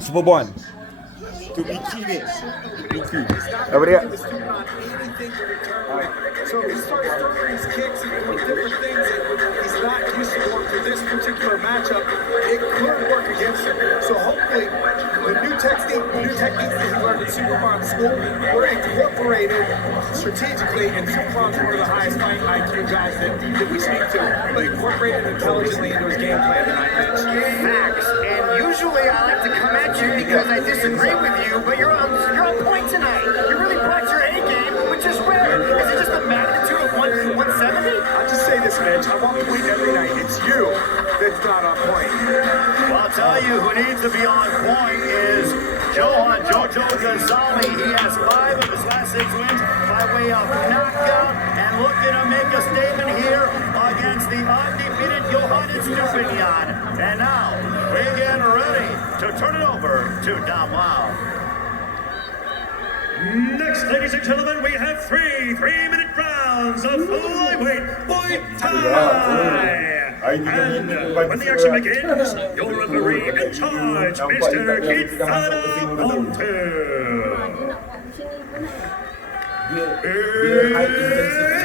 Super Bond. To Mickey ni. Mickey. Apa dia? So he starts throwing these kicks and doing different things that he's not used to doing for this particular matchup. It could work against him. So hopefully the new techniques that he learned in Superbond school were incorporated strategically, and Superbond's one of the highest fight IQ guys that we speak to, but incorporated intelligently into his game plan tonight, Mitch. Facts. And usually I like to come at you because I disagree with you, but you're on point tonight. You really brought your A game, which is rare. Is it just the magnitude of 170? I'll just say this, Mitch. I'm on point every night. It's you that's not on point. Well, I'll tell you who needs to be on point is Jojo Gonzalez. He has 5 of his last 6 wins by way of knockout, and looking to make a statement here against the undefeated Johan Estupinan. And now we get ready to turn it over to Dom Lau. Next, ladies and gentlemen, we have 3 3-minute rounds of flyweight Muay Thai. And when the action begins, your referee in charge, Mr. Kitsana Pontu.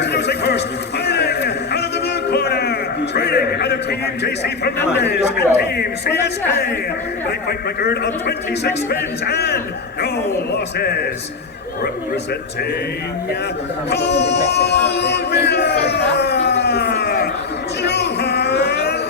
Introducing first, fighting out of the blue corner, training out of Team JC Fernandez and Team CSK. Fight record of 26 wins and no losses. Representing Colombia, Johan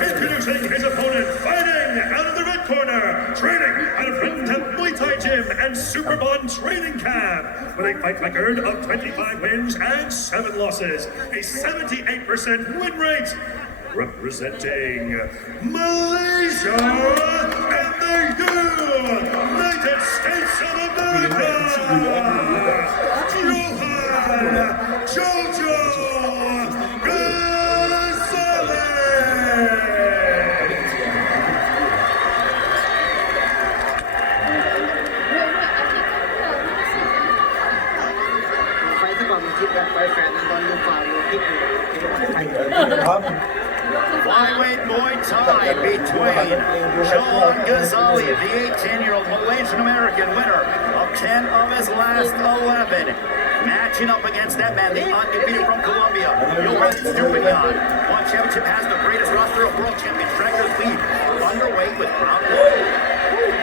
Introducing his opponent, fighting out of the red corner, training out of Red Muay Thai Gym and Superbond Training Camp, with a fight record of 25 wins and 7 losses, a 78% win rate. Representing Malaysia and the United States of America, Johan Jojo Flyweight Muay Thai between Johan Gonzalez, the 18-year-old Malaysian-American winner of 10 of his last 11, matching up against that man, the undefeated from Colombia, Johan Estupinan. One championship has the greatest roster of world champions. Dragons lead underway with round 1.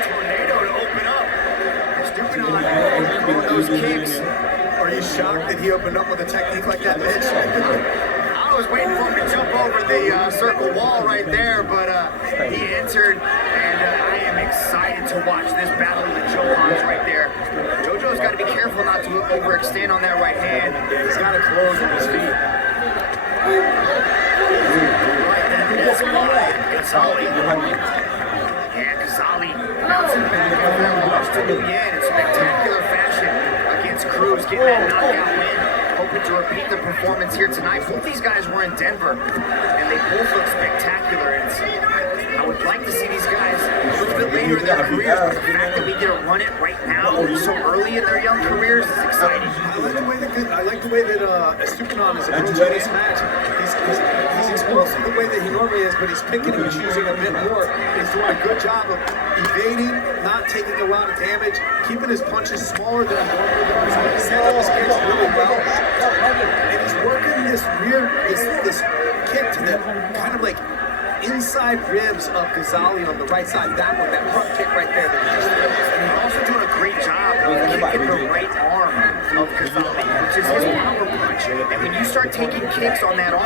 Tornado to open up. Estupinan throwing those kicks. Are you shocked that he opened up with a technique like that, Mitch? I was waiting for him to jump over the circle wall right there, but he entered, and I am excited to watch this battle of the Johans right there. Jojo's got to be careful not to overextend on that right hand. He's got to close with his feet. Right then, that's Gonzalez. Yeah, Gonzalez bouncing back after that launch to the end in spectacular fashion against Cruz, getting that knockout win. Hoping to repeat the performance here tonight. Both these guys were in Denver, and they both look spectacular. I would like to see these guys a little bit later in their careers, but the fact that we get to run it right now, so early in their young careers, is exciting. I like the way that Estupinan is approaching this match. He's explosive the way that he normally is, but he's picking and choosing a bit more. He's doing a good job of evading, not taking a lot of damage, keeping his punches smaller than normally does. He's set up his kicks really well. And he's working this kick to the kind of like inside ribs of Gonzalez on the right side. That front kick right there. And he's also doing a great job of kicking the right arm of Gonzalez, which is his power punch. And when you start taking kicks on that arm,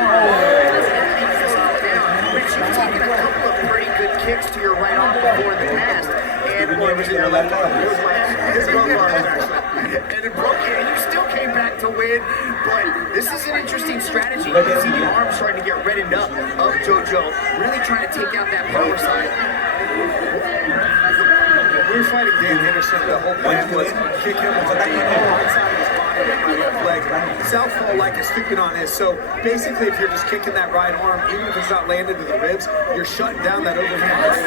it's beating Gonzalez down. Which you've taken a couple of pretty good kicks to your right arm before in the past. And it was in your left arm. It was his both arms, actually. And it broke it, and you still came back to win. But this is an interesting strategy. You can see the arm starting to get reddened up of Jojo, really trying to take out that power side. When we were fighting Dan Henderson, the whole plan was kick him on the inside of his body with my left leg. Southpaw like Estupinan is. So basically, if you're just kicking that right arm, even if it's not landed to the ribs, you're shutting down that overhand right.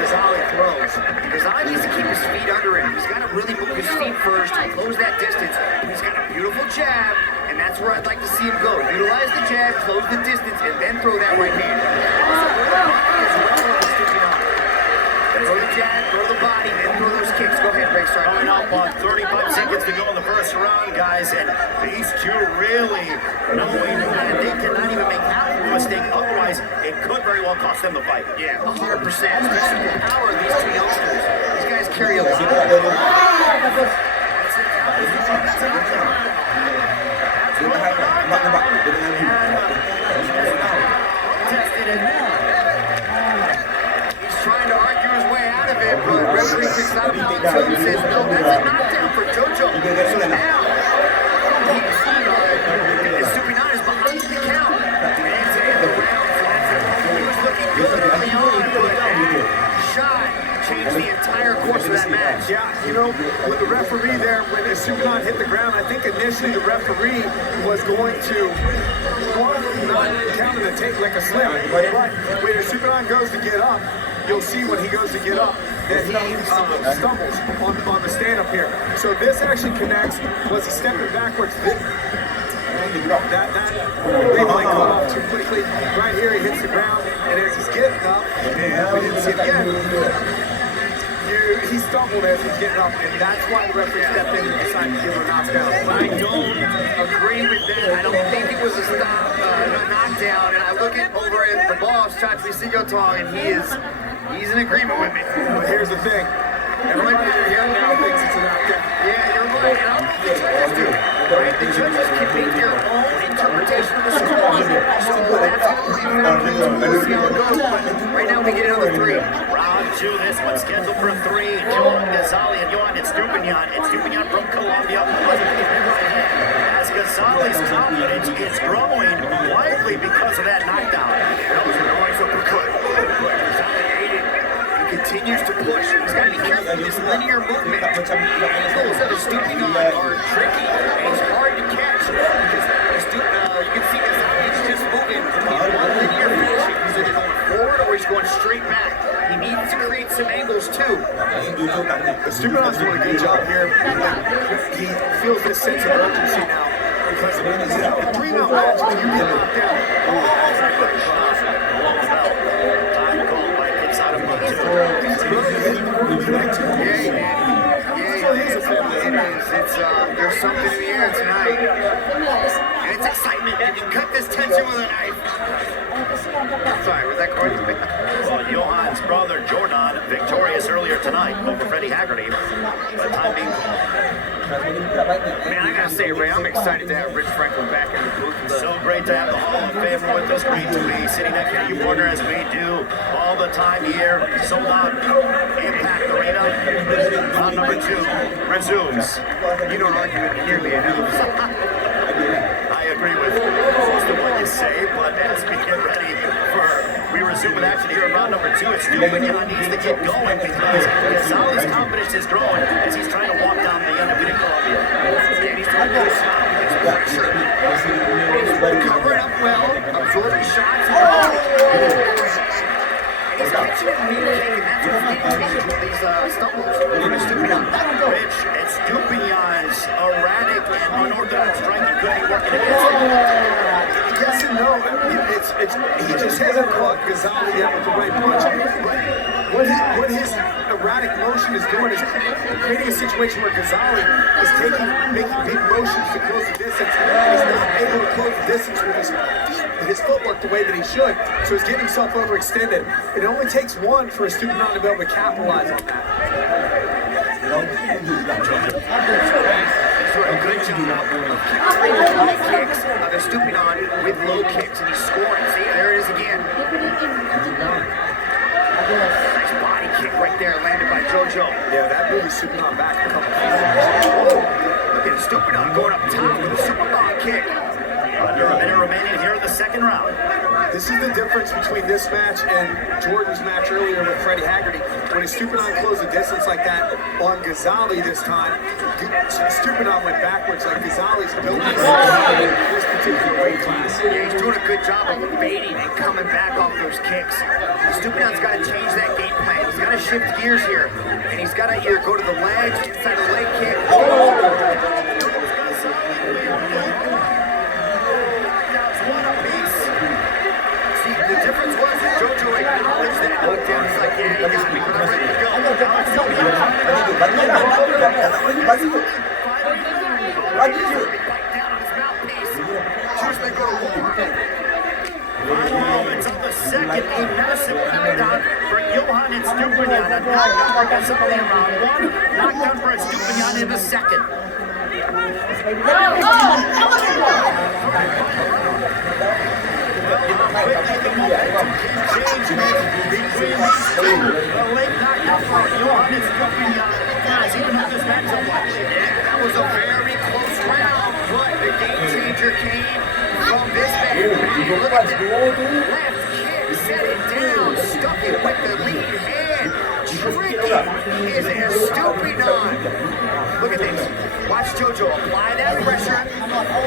Gonzalez throws. Gonzalez needs to keep his feet under him. He's got to really move his feet first, close that distance. He's got a beautiful jab, and that's where I'd like to see him go. Utilize the jab, close the distance, and then throw that right hand. Throw the jab, throw the body, and throw those kicks. Go ahead, Ray. Start. Coming up on 35 seconds to go in the first round, guys, and these two really knowing that they cannot even make half of a mistake. Otherwise, it could very well cost them the fight. Yeah, 100%. Especially the power of these two youngsters. These guys carry a lot. He's trying to argue his way out of it, but referee picks out of the two and says, no, that's a knockdown for Jojo. So now, estupinan is behind the count. And the round he was looking good early on, but shot changed the entire course of that match. Yeah, you know, with the referee there, when estupinan hit the ground, I think initially the referee was going to not count it and take like a slip. But when estupinan goes to get up, you'll see when he goes to get up that he stumbles on the stand-up here. So this actually connects. Was he stepping backwards? That maybe like got off too quickly. Right here he hits the ground, and as he's getting up, and we didn't see it again, he stumbled as he's getting up, and that's why the referee stepped in and decided to give him a knockdown. I don't agree with that. I don't think it was a knockdown. And I look over at the boss, Tong, and he's in agreement with me. But here's the thing. Everybody here now thinks it's a knockdown. Yeah, you're right. And I don't think the judges do. Right? The judges can make their own interpretation of the score. So that's going to be we'll see how it goes. But right now we get another three. Round two, this one scheduled for three. Joan Gonzalez and Johan Estupinan. Estupinan from Colombia. As Gonzalez's confidence is growing, likely because of that knockdown. That was a noise uppercut. Continues to push. He's got to be careful with this linear movement. Those of Estupinan are tricky. And it's hard to catch because you can see Gonzalez just moving in one linear fashion. He's either going forward or he's going straight back. He needs to create some angles too. Estupinan's doing a good job here. He feels this sense of urgency now because in 3-round match, when you get knocked down, there's something in the air tonight. And it's excitement. You can cut this tension with a knife. Sorry, was that Corey? Well, Johan's brother Jordan victorious earlier tonight over Freddie Haggerty. The time being Man, I gotta say, Ray, I'm excited to have Rich Franklin back in the booth. So great to have the Hall of Famer with us. Great to be sitting next to you, partner, as we do all the time here. Sold out Impact Arena. Round number two resumes. You don't argue with me nearly enough. I agree with most of what you say, but as we get ready we resume with action here in round number two. Estupinan needs to get going because Gonzalez's confidence is growing as he's trying to walk down the undefeated Colombia. And he's doing a good job against pressure. He's covering up well, absorbing shots. And he's catching it mid-kick, and that's what's leading to these stumbles from Estupinan. Rich, Estupinan's erratic and unorthodox striking could be working against him. Yes and no. He just hasn't caught Gonzalez yet with the right punch. But what his erratic motion is doing is creating a situation where Gonzalez is making big motions to close the distance. He's not able to close the distance with his footwork the way that he should. So he's getting himself overextended. It only takes one for Estupinan to be able to capitalize on that. A good job of countering high kicks of Estupinan with low kicks, and he's scoring. See, there it is again. Nice body kick right there, landed by Jojo. Yeah, that moved Estupinan back a couple of feet. Look at Estupinan going up top with a super bomb kick. Under a minute remaining here in the second round. This is the difference between this match and Jordan's match earlier with Freddie Haggerty. When Estupinan closed the distance like that on Ghazali this time, Estupinan went backwards like Ghazali's built this particular weight class. Yeah, he's doing a good job of evading and coming back off those kicks. Estupinan's got to change that game plan. He's got to shift gears here, and he's got to either go to the legs, inside the leg kick. The difference was that Jojo acknowledged that knockdown. He's like, yeah, you got me, but I'm ready to go. Down on his mouthpiece. Choose to go to war. 5 moments of the second, a massive knockdown for Johan Estupinan. A knockdown for Ghazali in round 1, knockdown for Estupinan in the second. Quickly the momentum can change between these two. A late knockout for Johan Estupinan. Guys, even though this matchup was, Yeah, that was a very close round, but the game changer came from this man. Look at that left kick, set it down, stuck it with the lead hand. Tricky is Estupinan. Look at this. Watch Jojo apply that pressure.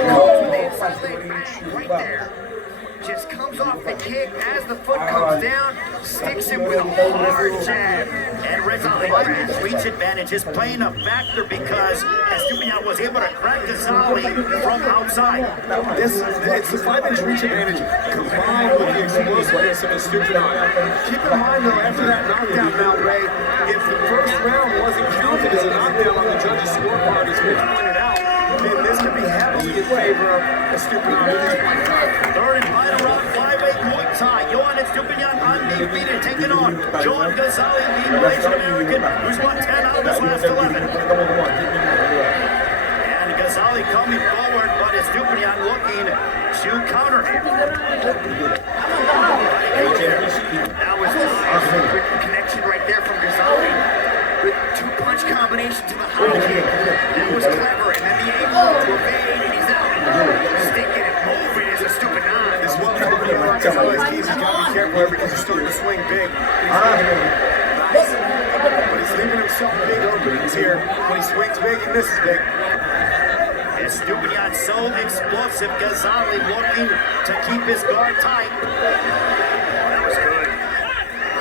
Goes with the inside leg, bang, right there. Just comes off the kick as the foot comes down, sticks it with a hard jab. and Ghazali's reach advantage is playing a factor because Estupinan was able to crack Ghazali from outside. It's the 5-inch reach advantage combined with the explosiveness of Estupinan. Keep in mind though, after that knockdown now, Ray, if the first round wasn't counted as a knockdown on the judges' scorecard, as Mitch pointed out, then this could be heavily in favor of Estupinan at this point in time. Third and final round, 5-8 Muay Thai. Johan Estupinan undefeated, taking on Joan Ghazali, the Malaysian American, who's won 10 out of his last 11. And Ghazali coming forward, but Estupinan looking to counter him. That was nice. Quick connection right there from Ghazali. With 2-punch combination to the high kick. That was clever. And then the angle to evade, and he's out. Stinking and moving is Estupinan. This one company like Ghazali's keys, he's got to be careful here because he's starting to swing big. Nice. But he's leaving himself big openings here. When he swings big, he misses big. Estupinan so explosive. Ghazali looking to keep his guard tight. That was good.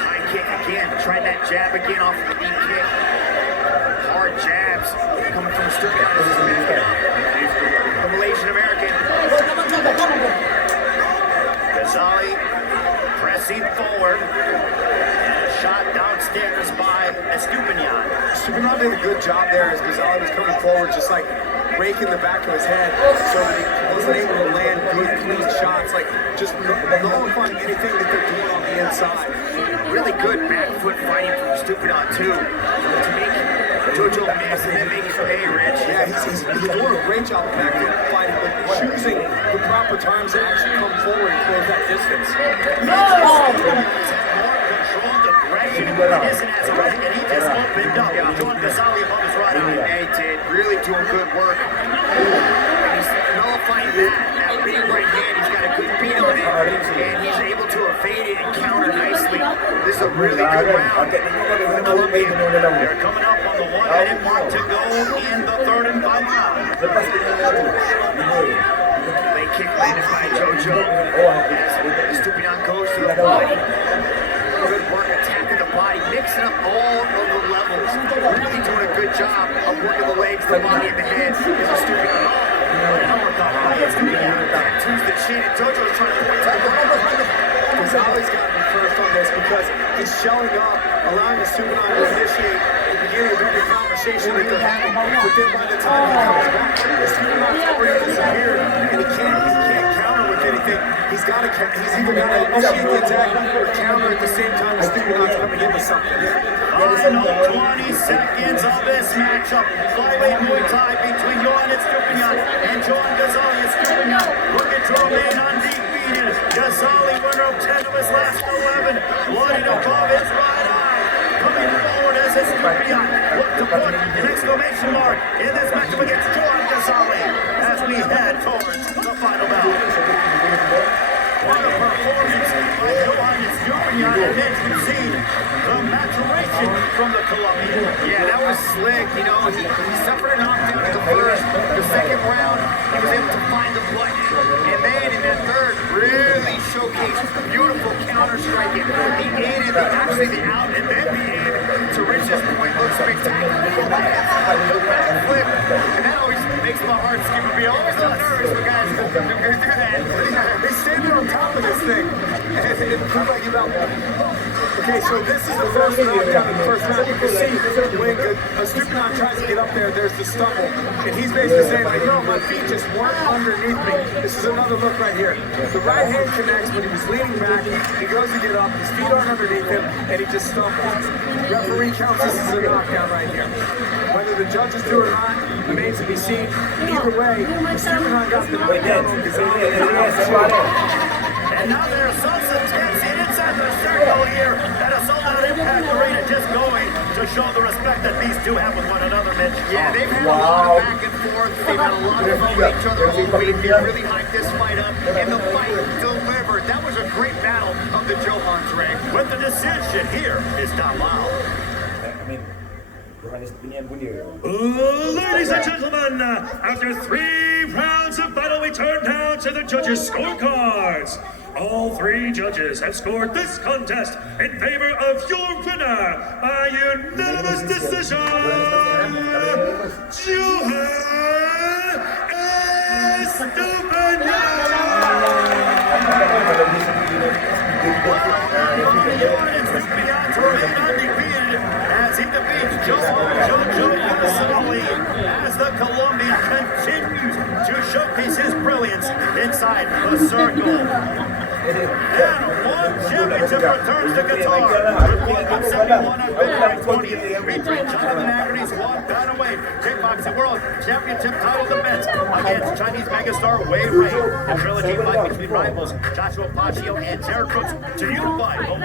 High kick again. Tried that jab again off of the knee kick. Hard jabs coming from Estupinan as he's backing up. The Malaysian American. Ghazali pressing forward. And a shot downstairs by Estupinan. Estupinan did a good job there as Ghazali was coming forward, just like raking the back of his head so that he wasn't able to land good, clean shots, like just nullifying anything that they're doing on the inside. Really good back foot fighting from Estupinan too. To make Jojo miss and then make it pay, Rich. Yeah, he's doing a great job of back foot fighting, but choosing the proper times to actually come forward and close that distance. Isn't as right, and he just opened up. Joan Ghazali above his right eye. He did really doing good work. And he's nullifying that big right hand. He's got a good beat on it, and he's able to evade it and counter nicely. This is a really good round for the Colombian. They're coming up on the 1-minute mark to go in the third and final round. Leg kick landed by Jojo as Estupinan goes to the body. Good work attacking the body, mixing up all of the levels. Really doing a good job of working the legs, the body, and the head. Is Estupinan. Turns the chin, and Jojo's trying to point to the ground. Ghazali's got to be first on this because he's showing up, allowing Estupinan to initiate the beginning of every conversation that they're having. But then by the time he comes back, Estupinan already disappeared, and he can't counter with anything. He's either got to initiate the attack or counter at the same time as Estupinan coming in with something. Final 20 seconds of this matchup. 5-8 Muay Thai between Johan Estupinan and Joan Ghazali. Estupinan looking to remain undefeated. Ghazali winner of 10 of his last 11. Bloodied above his right eye. Coming forward as Estupinan look to put an exclamation mark in this matchup against Joan Ghazali as we head towards the final bout. estupinan, and then you see the maturation from the Colombian. Yeah, that was slick. You know, he suffered a knockdown in the first. The second round, he was able to find the button. And then in that third, really showcased beautiful counter striking. The in and the out, and then the in to Rich's point looks spectacular. The back flip, and that always makes my heart skip a beat. Always a little nervous when guys are going to do that. They standing on top of this thing. It looks like about. Okay, so this is the first knockdown in the first round. You can see when estupinan tries to get up there, there's the stumble. And he's basically saying, like, no, my feet just weren't underneath me. This is another look right here. The right hand connects when he was leaning back. He goes to get up, his feet aren't underneath him, and he just stumbles. Referee counts this as a knockdown right here. Whether the judges do it or not remains to be seen. Either way, estupinan got the knockdown on Gonzalez. And now there's Salsa dancing inside the circle here at a sold-out Impact Arena, just going to show the respect that these two have with one another, Mitch. Yeah, they've had a lot of back and forth. They've had a lot of fun with each other all week. They really hyped this fight up, and the fight delivered. That was a great battle of the Johans, Ray. With the decision, here is Don Lau. Ladies and gentlemen, after 3 rounds of battle, we turn now to the judges' scorecards. All 3 judges have scored this contest in favor of your winner by unanimous decision, Johan Estupinan! Johan Estupinan to remain undefeated as he defeats jojo as the Colombian continues to showcase his brilliance inside the circle. And one championship returns to Qatar. With 171 on February 20th, featuring Jonathan Agne's one bantamweight kickboxing world championship title defense against Chinese megastar Wei Ray. The trilogy fight between rivals Joshua Paccio and Jared Brooks to unify the